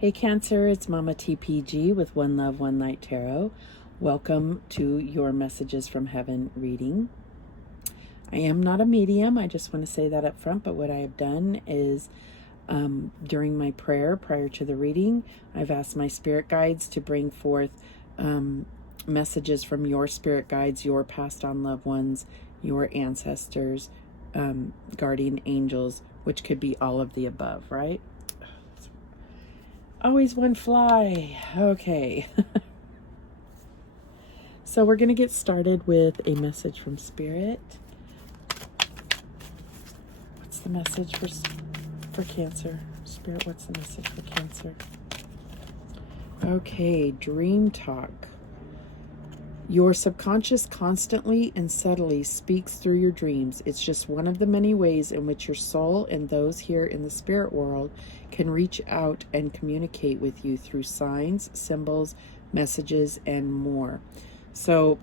Hey Cancer, it's Mama TPG with One Love, One Light Tarot. Welcome to your Messages from Heaven reading. I am not a medium, I just want to say that up front, but what I have done is during my prayer prior to the reading, I've asked my spirit guides to bring forth messages from your spirit guides, your passed on loved ones, your ancestors, guardian angels, which could be all of the above, right? Always one fly. Okay. So we're going to get started with a message from Spirit. What's the message for Cancer? Spirit, what's the message for Cancer? Okay, dream talk. Your subconscious constantly and subtly speaks through your dreams. It's just one of the many ways in which your soul and those here in the spirit world can reach out and communicate with you through signs, symbols, messages, and more. So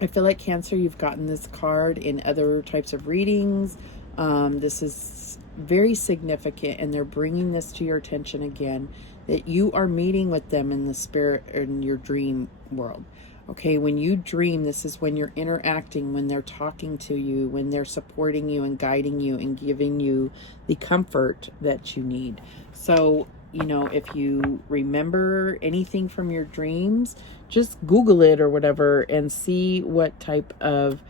I feel like Cancer, you've gotten this card in other types of readings. This is very significant, and they're bringing this to your attention again, that you are meeting with them in the spirit, in your dream world. Okay, when you dream, this is when you're interacting, when they're talking to you, when they're supporting you and guiding you and giving you the comfort that you need. So, you know, if you remember anything from your dreams, just Google it or whatever and see what type of,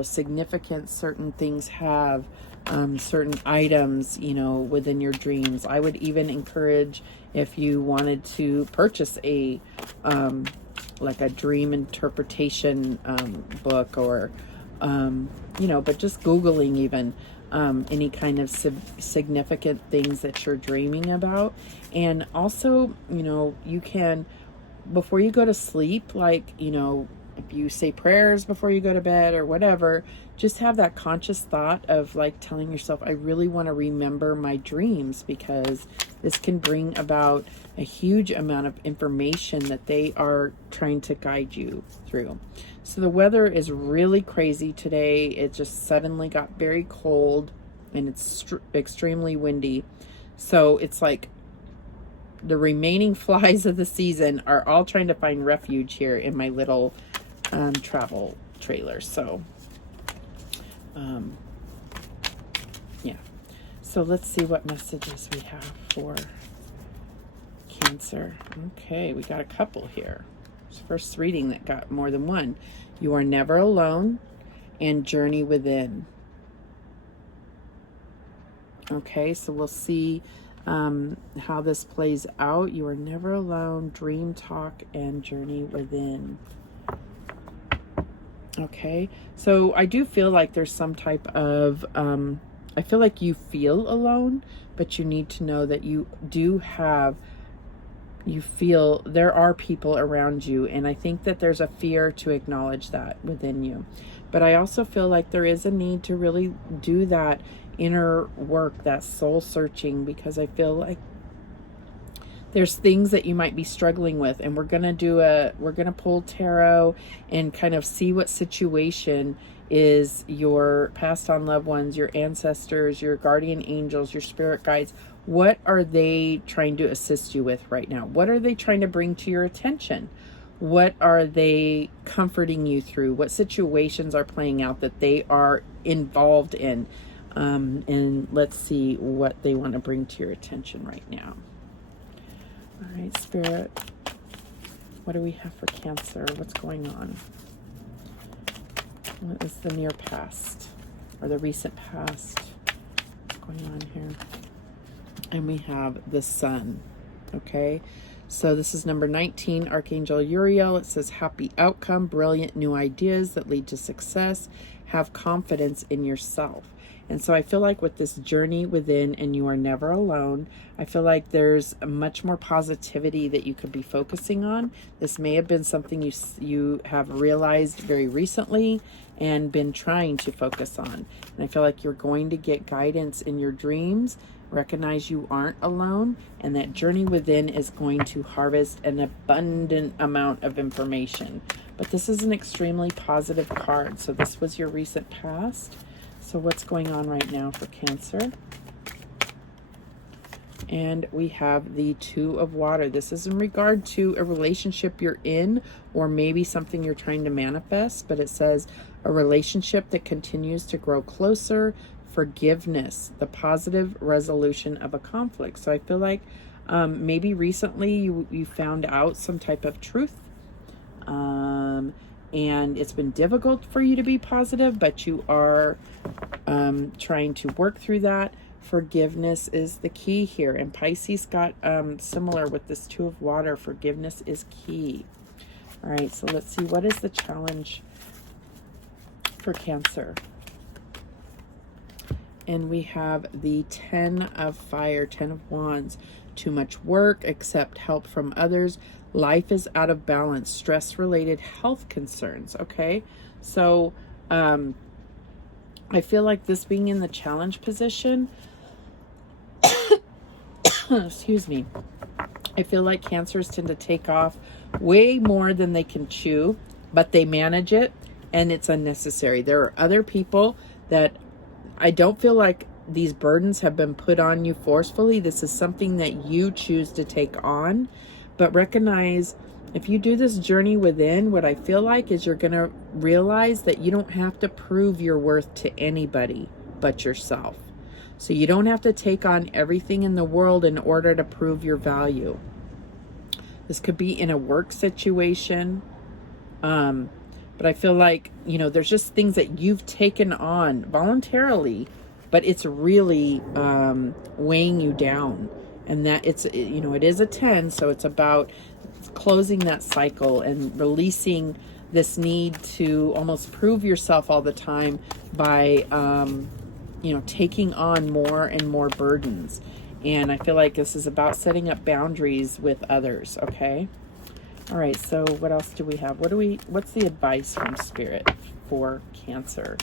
significance certain things have, certain items, within your dreams. I would even encourage, if you wanted to purchase a dream interpretation book, or but just Googling even any kind of significant things that you're dreaming about. And also, you can, before you go to sleep, if you say prayers before you go to bed or whatever, just have that conscious thought of telling yourself, I really want to remember my dreams, because this can bring about a huge amount of information that they are trying to guide you through. So the weather is really crazy today. It just suddenly got very cold, and it's extremely windy. So it's like the remaining flies of the season are all trying to find refuge here in my little travel trailer. So so let's see what messages we have for Cancer. Okay, we got a couple here. It's the first reading that got more than one. You are never alone, and journey within. Okay, so we'll see how this plays out. You are never alone, dream talk, and journey within. Okay, so I do feel like there's some type of, I feel like you feel alone, but you need to know that you feel there are people around you. And I think that there's a fear to acknowledge that within you. But I also feel like there is a need to really do that inner work, that soul searching, because I feel like there's things that you might be struggling with, and we're going to pull tarot and kind of see what situation is your passed on loved ones, your ancestors, your guardian angels, your spirit guides. What are they trying to assist you with right now? What are they trying to bring to your attention? What are they comforting you through? What situations are playing out that they are involved in? And let's see what they want to bring to your attention right now. All right, Spirit, what do we have for Cancer? What's going on? What is the near past or the recent past? What's going on here? And we have the Sun. Okay, so this is number 19, Archangel Uriel. It says, happy outcome, brilliant new ideas that lead to success. Have confidence in yourself. And so I feel like with this journey within, and you are never alone, I feel like there's much more positivity that you could be focusing on. This may have been something you have realized very recently and been trying to focus on. And I feel like you're going to get guidance in your dreams. Recognize you aren't alone, and that journey within is going to harvest an abundant amount of information. But this is an extremely positive card. So this was your recent past. So what's going on right now for Cancer? And we have the Two of Water. This is in regard to a relationship you're in, or maybe something you're trying to manifest, but it says a relationship that continues to grow closer, forgiveness, the positive resolution of a conflict. So I feel like maybe recently you found out some type of truth, and it's been difficult for you to be positive, but you are trying to work through that. Forgiveness is the key here. And Pisces got similar with this Two of Water. Forgiveness is key. All right, so let's see. What is the challenge for Cancer? And we have the Ten of Fire, Ten of Wands. Too much work, accept help from others. Life is out of balance. Stress-related health concerns. Okay, so I feel like this being in the challenge position, excuse me, I feel like Cancers tend to take off way more than they can chew, but they manage it, and it's unnecessary. There are other people that I don't feel like these burdens have been put on you forcefully. This is something that you choose to take on, but recognize if you do this journey within, what I feel like is you're going to realize that you don't have to prove your worth to anybody but yourself. So you don't have to take on everything in the world in order to prove your value. This could be in a work situation. But I feel like, there's just things that you've taken on voluntarily, but it's really weighing you down. And that it is a 10, so it's about closing that cycle and releasing this need to almost prove yourself all the time by taking on more and more burdens. And I feel like this is about setting up boundaries with others. Okay, all right, so what else do we have? What's the advice from Spirit for Cancer?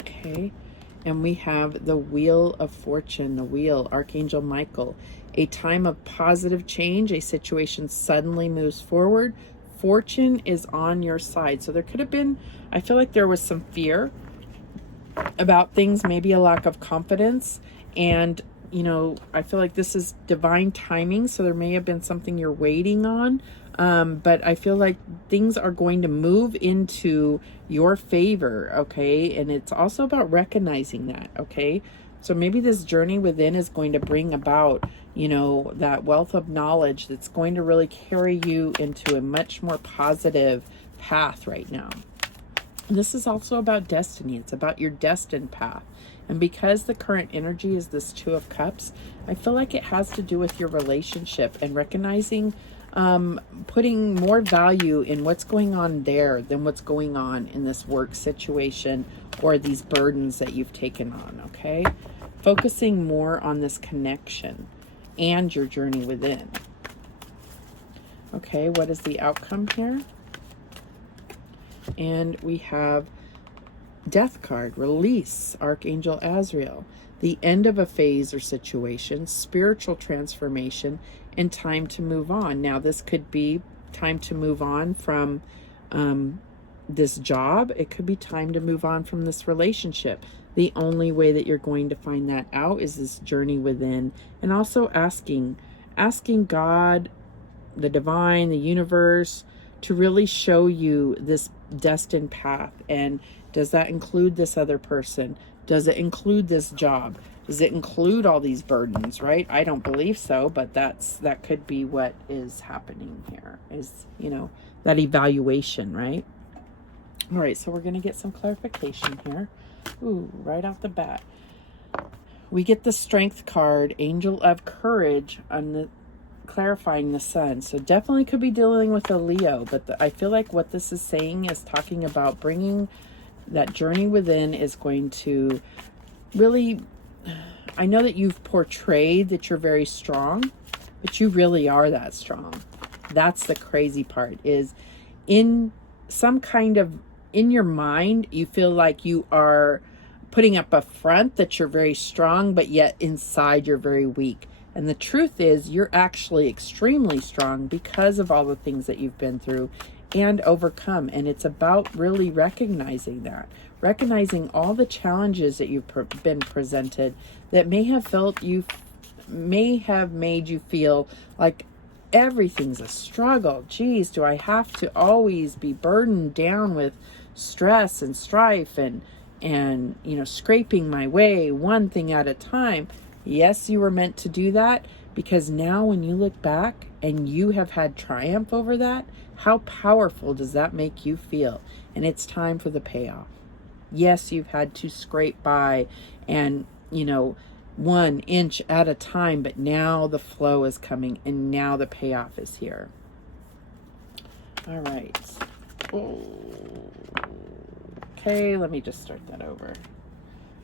Okay, and we have the Wheel of Fortune, the wheel, Archangel Michael. A time of positive change, a situation suddenly moves forward. Fortune is on your side. So there could have been, I feel like there was some fear about things, maybe a lack of confidence. And, I feel like this is divine timing. So there may have been something you're waiting on. But I feel like things are going to move into your favor. Okay. And it's also about recognizing that. Okay. So maybe this journey within is going to bring about, that wealth of knowledge that's going to really carry you into a much more positive path right now. And this is also about destiny. It's about your destined path. And because the current energy is this Two of Cups, I feel like it has to do with your relationship and recognizing, putting more value in what's going on there than what's going on in this work situation or these burdens that you've taken on. Okay. Focusing more on this connection and your journey within. Okay, what is the outcome here? And we have Death card, release, Archangel Azrael. The end of a phase or situation, spiritual transformation, and time to move on. Now, this could be time to move on from this job. It could be time to move on from this relationship. The only way that you're going to find that out is this journey within, and also asking God, the divine, the universe, to really show you this destined path. And does that include this other person? Does it include this job? Does it include all these burdens, right? I don't believe so, but that could be what is happening here, is, that evaluation, right? All right, so we're going to get some clarification here. Ooh, right off the bat. We get the Strength card, Angel of Courage, on the clarifying the Sun. So definitely could be dealing with a Leo, but I feel like what this is saying is talking about bringing that journey within is going to really, I know that you've portrayed that you're very strong, but you really are that strong. That's the crazy part, is in some kind of, in your mind, you feel like you are putting up a front that you're very strong, but yet inside you're very weak. And the truth is you're actually extremely strong because of all the things that you've been through and overcome. And it's about really recognizing that, recognizing all the challenges that you've been presented that may have made you feel like everything's a struggle. Geez, do I have to always be burdened down with stress and strife and scraping my way one thing at a time? Yes, you were meant to do that, because now when you look back and you have had triumph over that, how powerful does that make you feel? And it's time for the payoff. Yes, you've had to scrape by and 1 inch at a time, but now the flow is coming and now the payoff is here. All right. Okay, let me just start that over.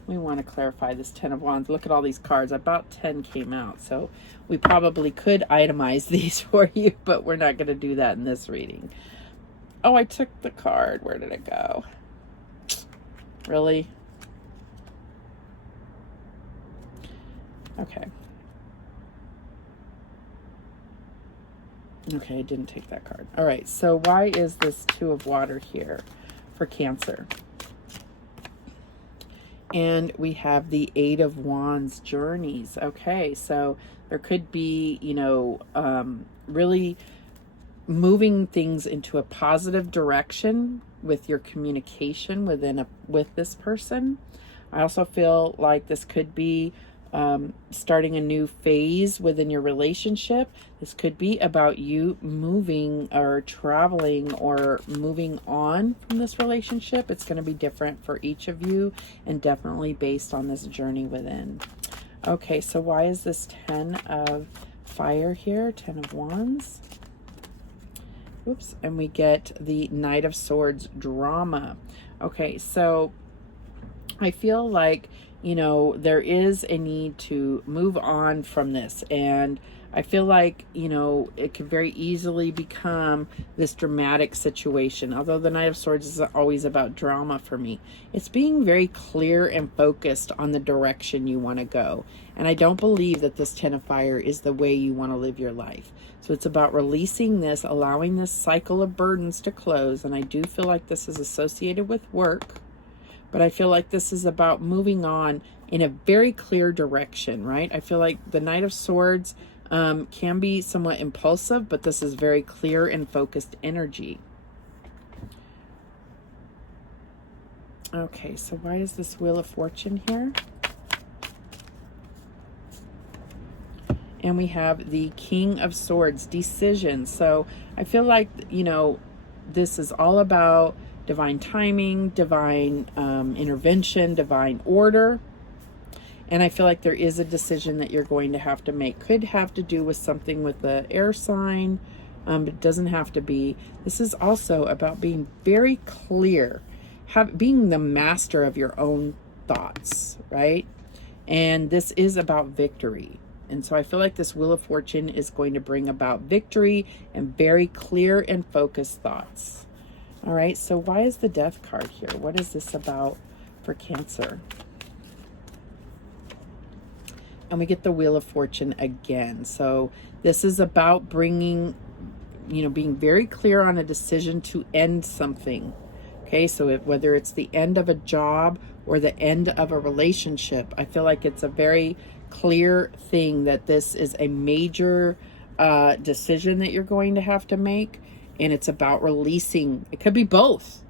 We want to clarify this 10 of Wands. Look at all these cards. About 10 came out, so we probably could itemize these for you, but we're not going to do that in this reading. Oh, I took the card. Where did it go? Really? Okay. Okay, I didn't take that card. All right, so why is this 2 of Water here for Cancer? And we have the 8 of Wands, journeys. Okay, so there could be, really moving things into a positive direction with your communication with this person. I also feel like this could be starting a new phase within your relationship. This could be about you moving or traveling or moving on from this relationship. It's going to be different for each of you and definitely based on this journey within. Okay, so why is this 10 of Fire here? 10 of Wands. Oops, and we get the Knight of Swords, drama. Okay, so I feel like there is a need to move on from this. And I feel like, it could very easily become this dramatic situation. Although the Knight of Swords isn't always about drama for me. It's being very clear and focused on the direction you want to go. And I don't believe that this 10 of Fire is the way you want to live your life. So it's about releasing this, allowing this cycle of burdens to close. And I do feel like this is associated with work. But I feel like this is about moving on in a very clear direction, right? I feel like the Knight of Swords can be somewhat impulsive, but this is very clear and focused energy. Okay, so why is this Wheel of Fortune here? And we have the King of Swords, decision. So I feel like, this is all about divine timing, divine intervention, divine order. And I feel like there is a decision that you're going to have to make. Could have to do with something with the air sign, but it doesn't have to be. This is also about being very clear, being the master of your own thoughts, right? And this is about victory. And so I feel like this Wheel of Fortune is going to bring about victory and very clear and focused thoughts. All right, so why is the Death card here? What is this about for Cancer? And we get the Wheel of Fortune again. So this is about bringing, being very clear on a decision to end something. Okay, so whether it's the end of a job or the end of a relationship, I feel like it's a very clear thing that this is a major decision that you're going to have to make. And it's about releasing. It could be both.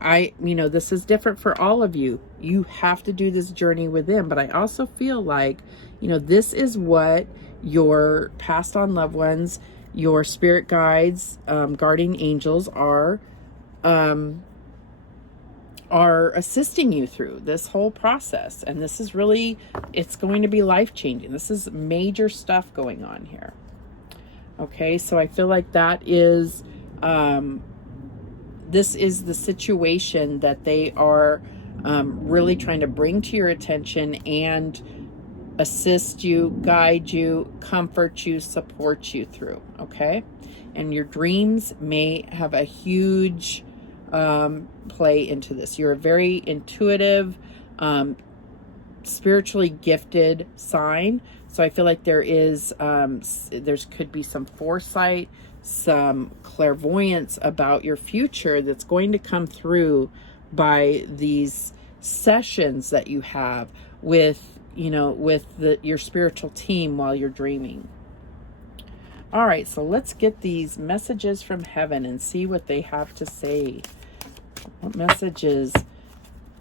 This is different for all of you. You have to do this journey within. But I also feel like, this is what your passed on loved ones, your spirit guides, guardian angels are assisting you through this whole process. And this is really, it's going to be life-changing. This is major stuff going on here. Okay, so I feel like that is... this is the situation that they are really trying to bring to your attention and assist you, guide you, comfort you, support you through, okay? And your dreams may have a huge play into this. You're a very intuitive, spiritually gifted sign. So I feel like there is, could be some foresight, some clairvoyance about your future that's going to come through by these sessions that you have with, your spiritual team while you're dreaming. All right, so let's get these messages from heaven and see what they have to say. What messages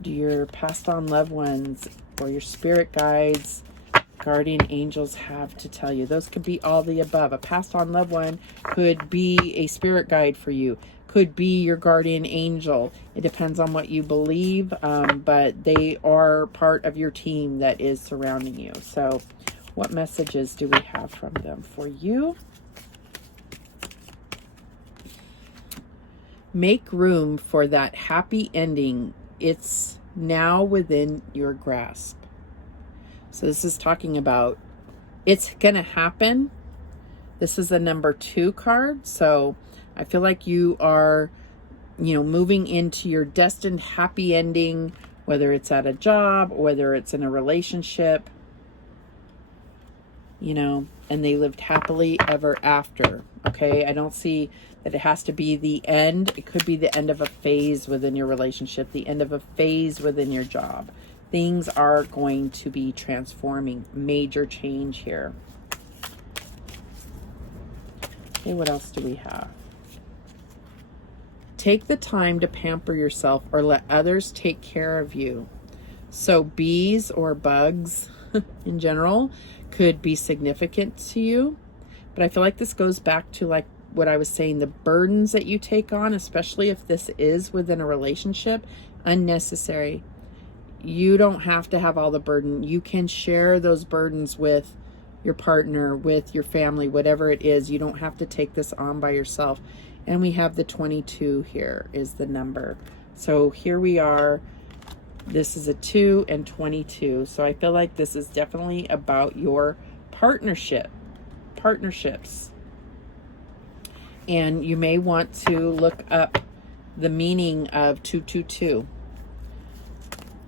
do your passed on loved ones or your spirit guides, guardian angels have to tell you? Those could be all the above. A passed on loved one could be a spirit guide for you, could be your guardian angel. It depends on what you believe, but they are part of your team that is surrounding you. So what messages do we have from them for you? Make room for that happy ending. It's now within your grasp. So this is talking about it's going to happen. This is the number 2 card. So I feel like you are, moving into your destined happy ending, whether it's at a job, or whether it's in a relationship, and they lived happily ever after. Okay. I don't see that it has to be the end. It could be the end of a phase within your relationship, the end of a phase within your job. Things are going to be transforming. Major change here. Okay, what else do we have? Take the time to pamper yourself or let others take care of you. So bees or bugs in general could be significant to you. But I feel like this goes back to like what I was saying, the burdens that you take on, especially if this is within a relationship, unnecessary. You don't have to have all the burden. You can share those burdens with your partner, with your family, whatever it is. You don't have to take this on by yourself. And we have the 22 here is the number. So here we are. This is a 2 and 22. So I feel like this is definitely about your partnerships. And you may want to look up the meaning of 222.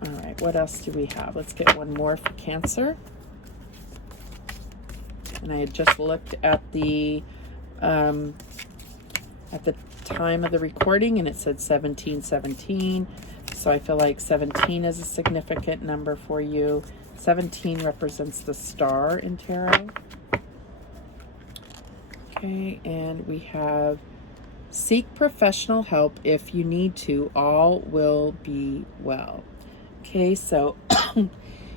All right, what else do we have? Let's get one more for Cancer. And I had just looked at the time of the recording, and it said 1717. So I feel like 17 is a significant number for you. 17 represents the star in tarot. Okay, and we have seek professional help if you need to. All will be well. Okay, so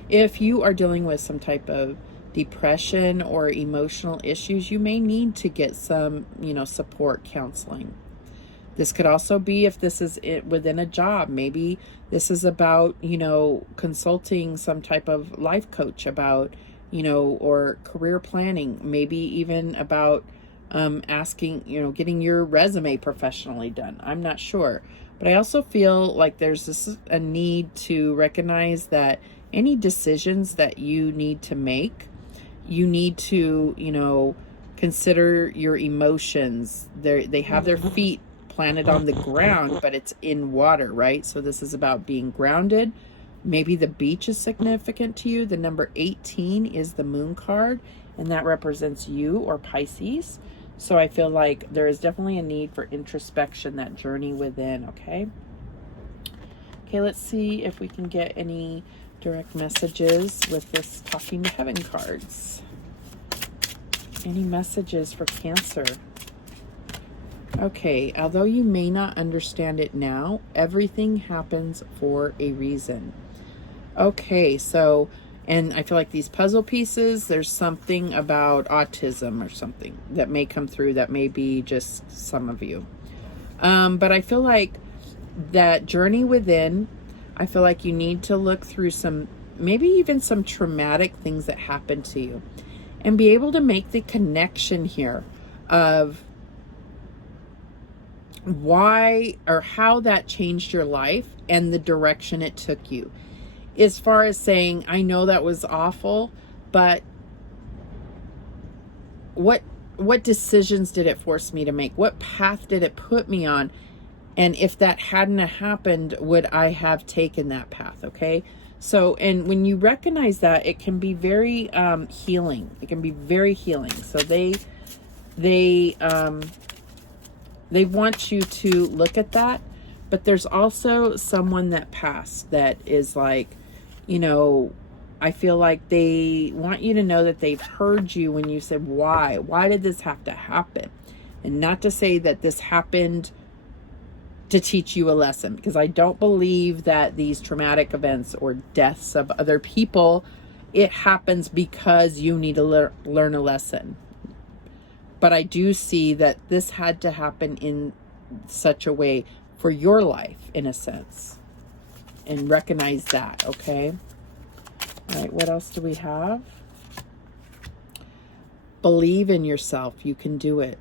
if you are dealing with some type of depression or emotional issues, you may need to get some, support counseling. This could also be if this is within a job. Maybe this is about, consulting some type of life coach about, or career planning. Maybe even about asking, getting your resume professionally done. I'm not sure. But I also feel like there's a need to recognize that any decisions that you need to make, you need to, consider your emotions. They have their feet planted on the ground, but it's in water, right? So this is about being grounded. Maybe the beach is significant to you. The number 18 is the moon card, and that represents you or Pisces. So I feel like there is definitely a need for introspection, that journey within, okay? Okay, let's see if we can get any direct messages with this Talking to Heaven cards. Any messages for Cancer? Okay, although you may not understand it now, everything happens for a reason. Okay, so, and I feel like these puzzle pieces, there's something about autism or something that may come through that may be just some of you. But I feel like that journey within, I feel like you need to look through some, maybe even some traumatic things that happened to you and be able to make the connection here of why or how that changed your life and the direction it took you. As far as saying, I know that was awful, but what decisions did it force me to make? What path did it put me on? And if that hadn't happened, would I have taken that path? Okay. So, and when you recognize that, it can be very healing. It can be very healing. So they they want you to look at that, but there's also someone that passed that is like, you know, I feel like they want you to know that they've heard you when you said, why? Why did this have to happen? And not to say that this happened to teach you a lesson, because I don't believe that these traumatic events or deaths of other people, it happens because you need to learn a lesson. But I do see that this had to happen in such a way for your life, in a sense. And recognize that, okay? All right, what else do we have? Believe in yourself. You can do it.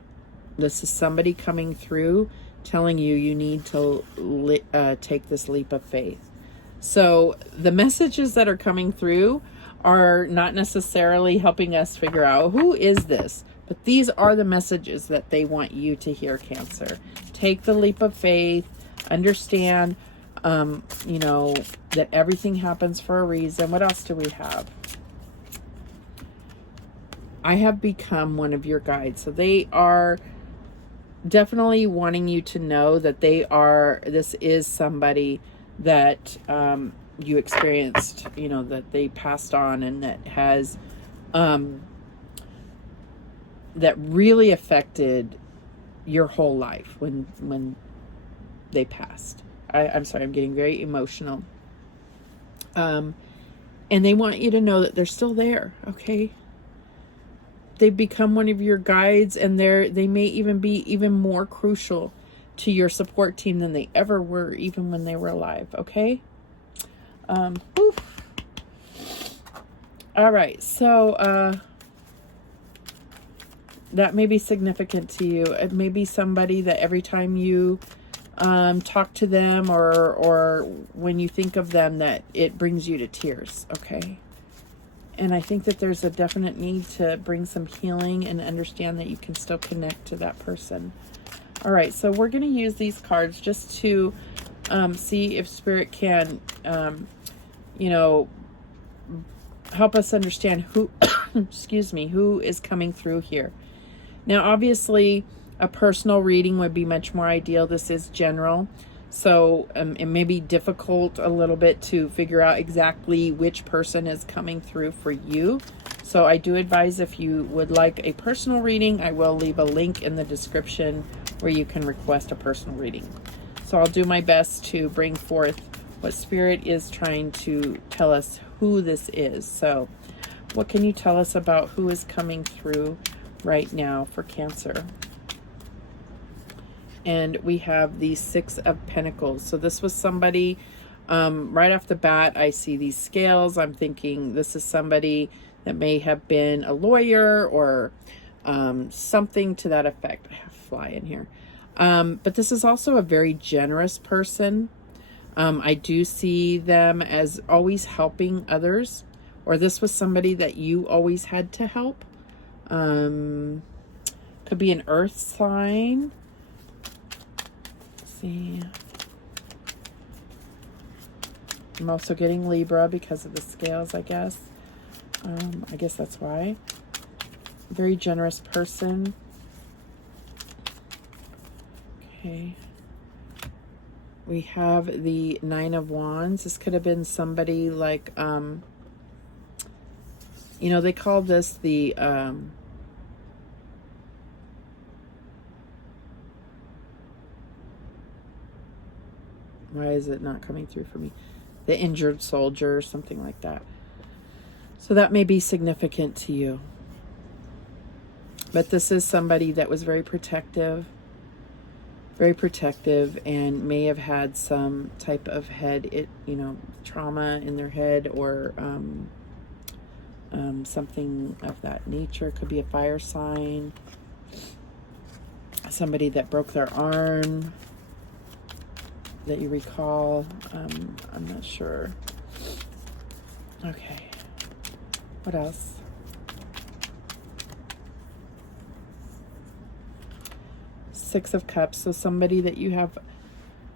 This is somebody coming through telling you you need to take this leap of faith. So the messages that are coming through are not necessarily helping us figure out who is this. But these are the messages that they want you to hear, Cancer. Take the leap of faith. Understand, you know, that everything happens for a reason. What else do we have? I have become one of your guides. So they are definitely wanting you to know that this is somebody that you experienced, you know, that they passed on, and that has... that really affected your whole life when they passed. I'm sorry, I'm getting very emotional. And they want you to know that they're still there, okay? They've become one of your guides, and they may even be even more crucial to your support team than they ever were, even when they were alive, okay? All right, so... that may be significant to you. It may be somebody that every time you talk to them or when you think of them, that it brings you to tears, okay? And I think that there's a definite need to bring some healing and understand that you can still connect to that person. All right, so we're going to use these cards just to see if Spirit can, you know, help us understand who, excuse me, who is coming through here. Now, obviously, a personal reading would be much more ideal. This is general, so it may be difficult a little bit to figure out exactly which person is coming through for you. So I do advise, if you would like a personal reading, I will leave a link in the description where you can request a personal reading. So I'll do my best to bring forth what Spirit is trying to tell us who this is. So what can you tell us about who is coming through right now for Cancer? And we have the Six of Pentacles. So this was somebody, right off the bat, I see these scales. I'm thinking this is somebody that may have been a lawyer or something to that effect. I have fly in here. But this is also a very generous person. I do see them as always helping others, or this was somebody that you always had to help. Could be an earth sign. Let's see. I'm also getting Libra because of the scales, I guess. I guess that's why. Very generous person. Okay. We have the Nine of Wands. This could have been somebody like, you know, they call this the, why is it not coming through for me? The injured soldier or something like that. So that may be significant to you. But this is somebody that was very protective and may have had some type of trauma in their head, or something of that nature. Could be a fire sign. Somebody that broke their arm that you recall. I'm not sure. Okay. What else? Six of Cups. So somebody that you have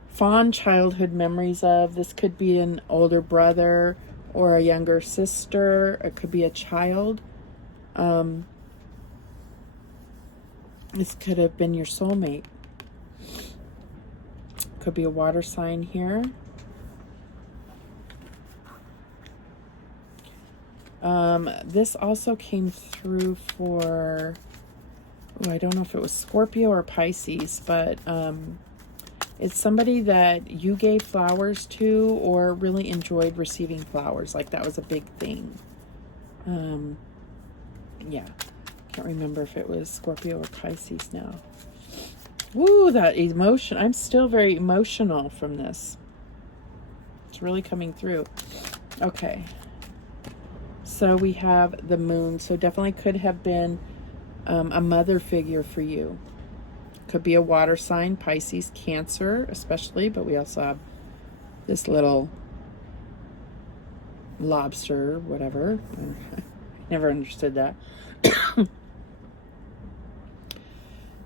fond childhood memories of. This could be an older brother or a younger sister. It could be a child. This could have been your soulmate. Could be a water sign here. This also came through for, oh, I don't know if it was Scorpio or Pisces, but it's somebody that you gave flowers to or really enjoyed receiving flowers. Like that was a big thing. Yeah, can't remember if it was Scorpio or Pisces now. Woo, that emotion. I'm still very emotional from this. It's really coming through. Okay. So we have the moon. So definitely could have been a mother figure for you. Could be a water sign, Pisces, Cancer especially, but we also have this little lobster, whatever. Never understood that.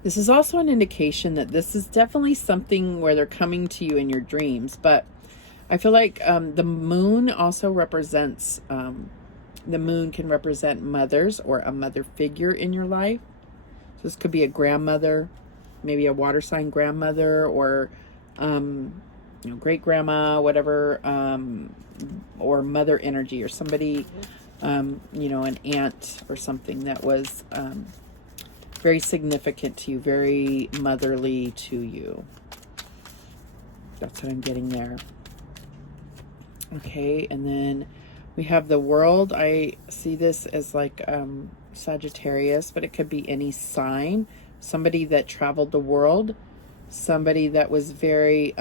This is also an indication that this is definitely something where they're coming to you in your dreams, but I feel like the moon also represents, the moon can represent mothers or a mother figure in your life. So this could be a grandmother, maybe a water sign grandmother, or great grandma, whatever, or mother energy, or somebody, an aunt or something that was very significant to you, very motherly to you. That's what I'm getting there. Okay, and then we have the world. I see this as like Sagittarius, but it could be any sign. Somebody that traveled the world. Somebody that was very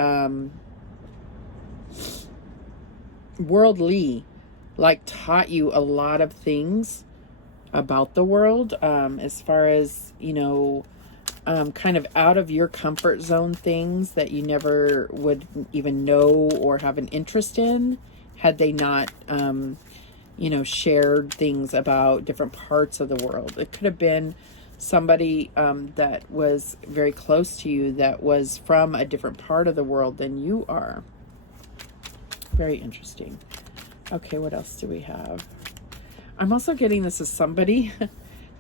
worldly, like taught you a lot of things about the world, as far as, kind of out of your comfort zone things that you never would even know or have an interest in had they not, shared things about different parts of the world. It could have been somebody that was very close to you that was from a different part of the world than you are. Very interesting. Okay, what else do we have? I'm also getting this as somebody, this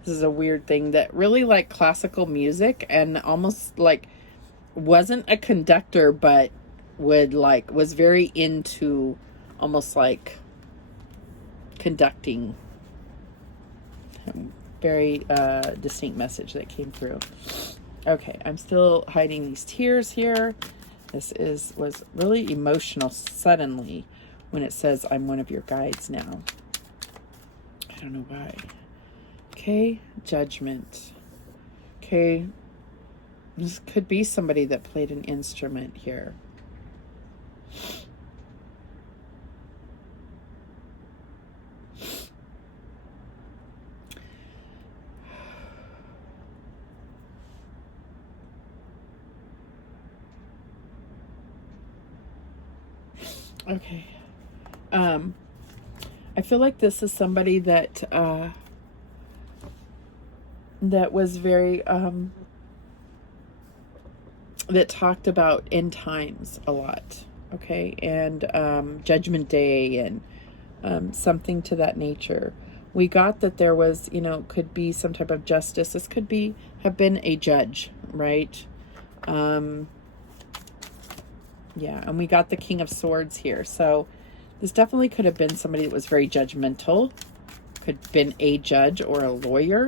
is a weird thing, that really liked classical music and almost like wasn't a conductor, but was very into almost like conducting. Very distinct message that came through. Okay, I'm still hiding these tears here. This was really emotional suddenly when it says I'm one of your guides now. I don't know why. Okay, judgment. Okay, this could be somebody that played an instrument here. Okay. I feel like this is somebody that that was very that talked about end times a lot, okay, and Judgment Day and something to that nature. We got that there was, could be some type of justice. This could have been a judge, right? Yeah, and we got the King of Swords here. So this definitely could have been somebody that was very judgmental. Could have been a judge or a lawyer.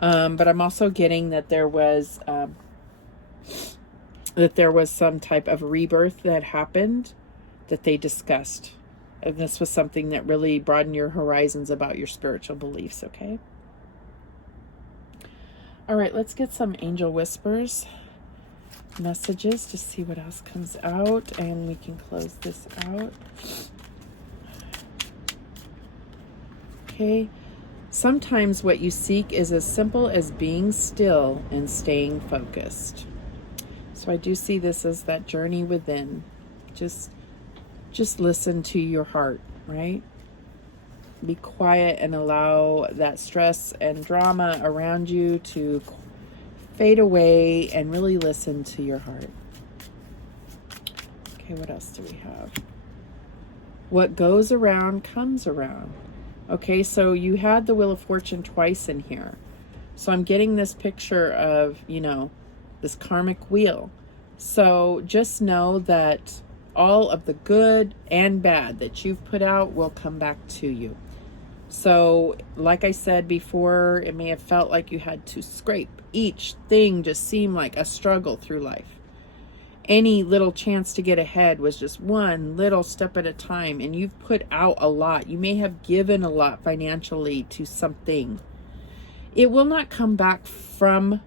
But I'm also getting that there was some type of rebirth that happened that they discussed. And this was something that really broadened your horizons about your spiritual beliefs, okay? All right, let's get some angel whispers messages to see what else comes out, and we can close this out. Okay, sometimes what you seek is as simple as being still and staying focused. So I do see this as that journey within. Just listen to your heart, right? Be quiet and allow that stress and drama around you to fade away and really listen to your heart. Okay, what else do we have? What goes around comes around. Okay, so you had the Wheel of Fortune twice in here. So I'm getting this picture of, this karmic wheel So just know that all of the good and bad that you've put out will come back to you. So, like I said before, it may have felt like you had to scrape. Each thing just seemed like a struggle through life. Any little chance to get ahead was just one little step at a time, and you've put out a lot. You may have given a lot financially to something. It will not come back from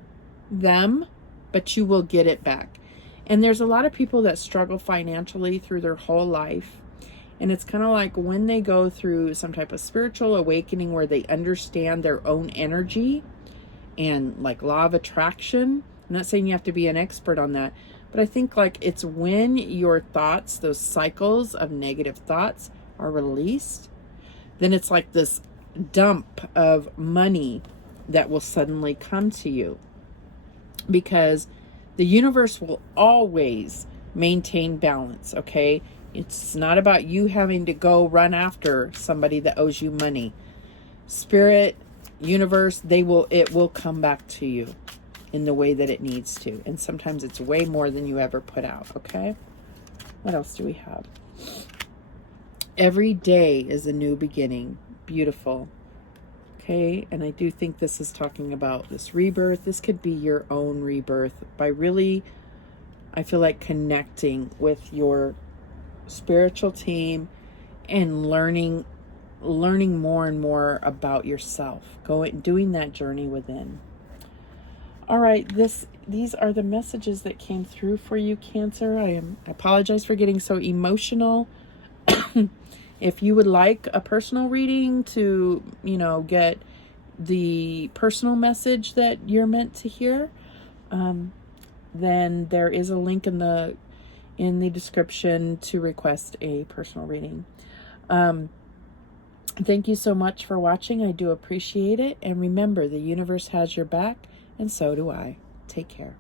them, but you will get it back. And there's a lot of people that struggle financially through their whole life. And it's kind of like when they go through some type of spiritual awakening where they understand their own energy and like law of attraction. I'm not saying you have to be an expert on that, but I think like it's when your thoughts, those cycles of negative thoughts are released, then it's like this dump of money that will suddenly come to you, because the universe will always maintain balance, okay? It's not about you having to go run after somebody that owes you money. Spirit, universe, it will come back to you in the way that it needs to. And sometimes it's way more than you ever put out, okay? What else do we have? Every day is a new beginning. Beautiful. Okay, and I do think this is talking about this rebirth. This could be your own rebirth by really, I feel like, connecting with your spiritual team and learning more and more about yourself, doing that journey within. All right, these are the messages that came through for you, Cancer. I apologize for getting so emotional. If you would like a personal reading to, get the personal message that you're meant to hear, then there is a link in the description to request a personal reading. Thank you so much for watching. I do appreciate it. And remember, the universe has your back, and so do I. Take care.